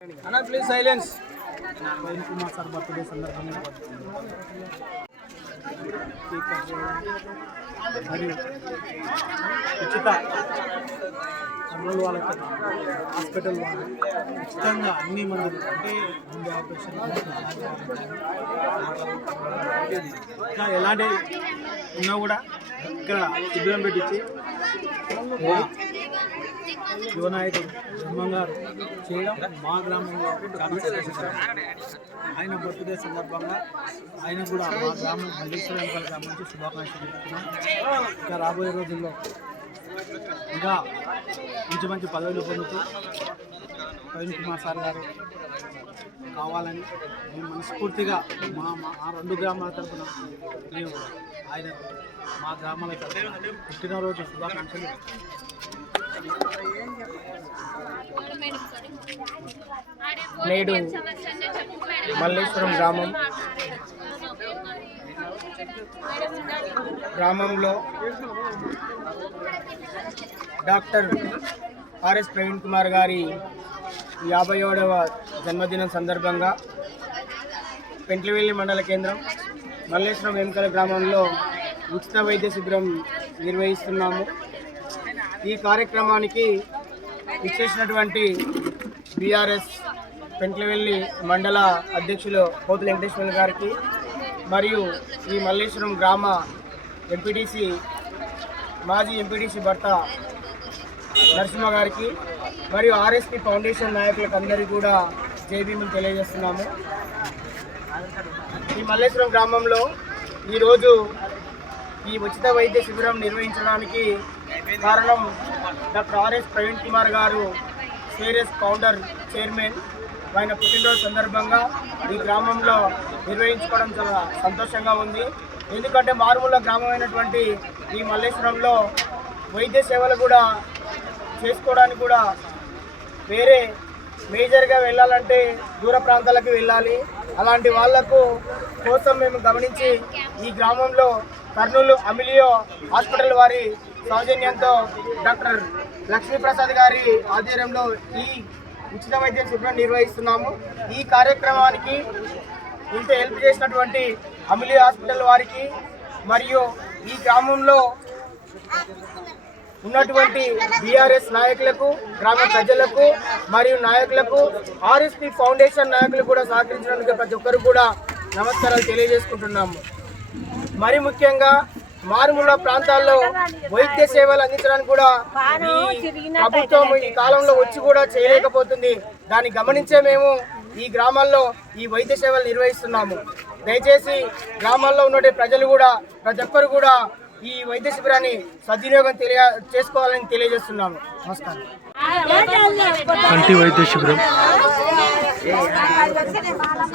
Please silence Kumar sir birthday సందర్భంగా మరియు ఉచిత కర్నూలు వాళ్ళకి హాస్పిటల్ వాళ్ళు ఉచితంగా అన్ని మందులు అంటే గుండె ఆపరేషన్ ఇంకా ఎలాంటి ఉన్నా కూడా ఇక్కడ శిబిరం పెట్టించి యువనాయకుడు బ్రహ్మం గారు చేయడం మా గ్రామంలో ఆయన బర్త్డే సందర్భంగా ఆయన కూడా మా గ్రామం మల్లేశ్వరం గ్రామానికి శుభాకాంక్షలు చెప్తున్నాం. ఇంకా రాబోయే రోజుల్లో ఇంకా మంచి మంచి పదవులు పొందుతూ ప్రవీణ్ కుమార్ సార్ గారు కావాలని మేము మనస్ఫూర్తిగా మా మా ఆ రెండు గ్రామాల తరఫున మేము ఆయన మా గ్రామాల పుట్టినరోజు శుభాకాంక్షలు. నేడు మల్లేశ్వరం గ్రామం. గ్రామంలో డాక్టర్ ఆర్ఎస్ ప్రవీణ్ కుమార్ గారి యాభై ఏడవ జన్మదినం సందర్భంగా పెంట్లవెల్లి మండల కేంద్రం మల్లేశ్వరం వెంకల గ్రామంలో ఉచిత వైద్య శిబిరం నిర్వహిస్తున్నాము. ఈ కార్యక్రమానికి ఇచ్చేసినటువంటి బీఆర్ఎస్ పెంట్లవెల్లి మండల అధ్యక్షులు పోతుల వెంకటేశ్వర గారికి మరియు ఈ మల్లేశ్వరం గ్రామ ఎంపీటీసీ మాజీ ఎంపీటీసీ భర్త నరసింహ గారికి మరియు ఆర్ఎస్పి ఫౌండేషన్ నాయకులకు అందరికీ కూడా జైభీములు తెలియజేస్తున్నాము. ఈ మల్లేశ్వరం గ్రామంలో ఈరోజు ఈ ఉచిత వైద్య శిబిరం నిర్వహించడానికి కారణం డాక్టర్ ఆర్ఎస్ ప్రవీణ్ కుమార్ గారు సిఆర్ఎస్ ఫౌండర్ చైర్మన్. ఆయన పుట్టినరోజు సందర్భంగా ఈ గ్రామంలో నిర్వహించుకోవడం చాలా సంతోషంగా ఉంది. ఎందుకంటే మారుమూల గ్రామమైనటువంటి ఈ మల్లేశ్వరంలో వైద్య సేవలు కూడా చేసుకోవడానికి కూడా వేరే మేజర్గా వెళ్ళాలంటే దూర ప్రాంతాలకు వెళ్ళాలి. అలాంటి వాళ్ళకు కోసం మేము గమనించి ఈ గ్రామంలో కర్నూలు అమిలియో హాస్పిటల్ వారి సౌజన్యంతో డాక్టర్ లక్ష్మీప్రసాద్ గారి ఆధ్వర్యంలో ఈ ఉచిత వైద్య శిబిరం నిర్వహిస్తున్నాము. ఈ కార్యక్రమానికి ఇంత హెల్ప్ చేసినటువంటి అమిలియో హాస్పిటల్ వారికి మరియు ఈ గ్రామంలో ఉన్నటువంటి బీఆర్ఎస్ నాయకులకు గ్రామ ప్రజలకు మరియు నాయకులకు ఆర్ఎస్పి ఫౌండేషన్ నాయకులు కూడా సహకరించడానికి ప్రతి ఒక్కరు కూడా నమస్కారాలు తెలియజేసుకుంటున్నాము. మరి ముఖ్యంగా మారుమూల ప్రాంతాల్లో వైద్య సేవలు అందించడానికి కూడా ఈ ప్రభుత్వం ఈ కాలంలో వచ్చి కూడా చేయలేకపోతుంది. దాన్ని గమనించే మేము ఈ గ్రామాల్లో ఈ వైద్య సేవలు నిర్వహిస్తున్నాము. దయచేసి గ్రామాల్లో ఉన్నటువంటి ప్రజలు కూడా ప్రతి ఒక్కరు కూడా ఈ వైద్య శిబిరాన్ని సద్వినియోగం తెలియ చేసుకోవాలని తెలియజేస్తున్నాము. నమస్కారం. కంటి వైద్య శిబిరం.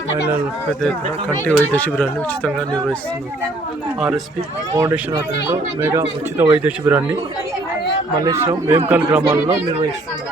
మహిళలు పెద్ద ఎత్తున కంటి వైద్య శిబిరాన్ని ఉచితంగా నిర్వహిస్తున్నారు. ఆర్ఎస్పి ఫౌండేషన్ ఆధ్వర్యంలో మెగా ఉచిత వైద్య శిబిరాన్ని మల్లేశ్వరం వేంకల్ గ్రామాలలో నిర్వహిస్తున్నారు.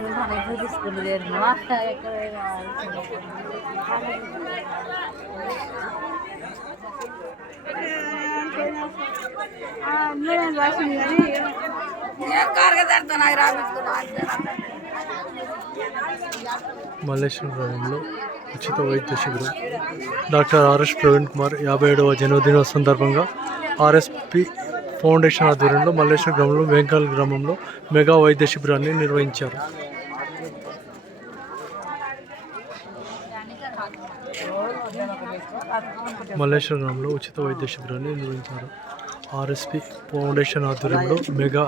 ఉండు మళ్ళీ ఇట్లా ఉండు. గ్రామంలో ఉచిత వైద్య శిబిరం డాక్టర్ ఆర్ఎస్ ప్రవీణ్ కుమార్ యాభై ఏడవ జన్మదిన సందర్భంగా ఆర్ఎస్పి ఫౌండేషన్ ఆధ్వర్యంలో మల్లేశ్వరం గ్రామంలో వెంకల్ గ్రామంలో మెగా వైద్య శిబిరాన్ని నిర్వహించారు మల్లేశ్వరంలో గ్రామంలో ఉచిత వైద్య శిబిరాన్ని నిర్వహించారు. ఆర్ఎస్పి ఫౌండేషన్ ఆధ్వర్యంలో మెగా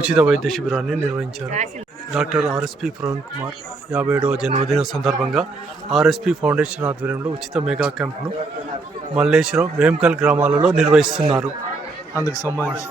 ఉచిత వైద్య శిబిరాన్ని నిర్వహించారు. డాక్టర్ ఆర్ఎస్పి ప్రవీణ్ కుమార్ యాభై ఏడవ జన్మదిన సందర్భంగా ఆర్ఎస్పి ఫౌండేషన్ ఆధ్వర్యంలో ఉచిత మెగా క్యాంప్ను మల్లేశ్వరం వేంకల్ గ్రామాలలో నిర్వహిస్తున్నారు. అందుకు సంబంధించి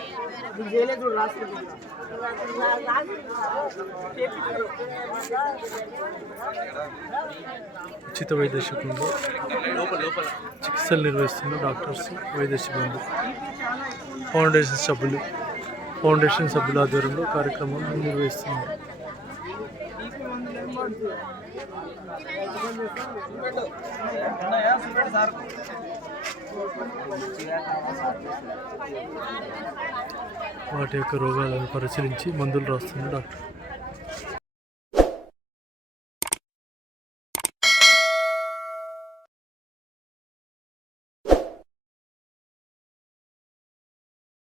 చేయలేదు రాష్ట్రం ఉచిత వైద్య శిబిరంలో చికిత్సలు నిర్వహిస్తున్న డాక్టర్స్ వైద్య సిబ్బంది ఫౌండేషన్ సభ్యులు ఫౌండేషన్ సభ్యుల ఆధ్వర్యంలో కార్యక్రమం నిర్వహిస్తున్నారు. వాటి యొక్క రోగాలను పరిశీలించి మందులు రాస్తుంది డాక్టర్.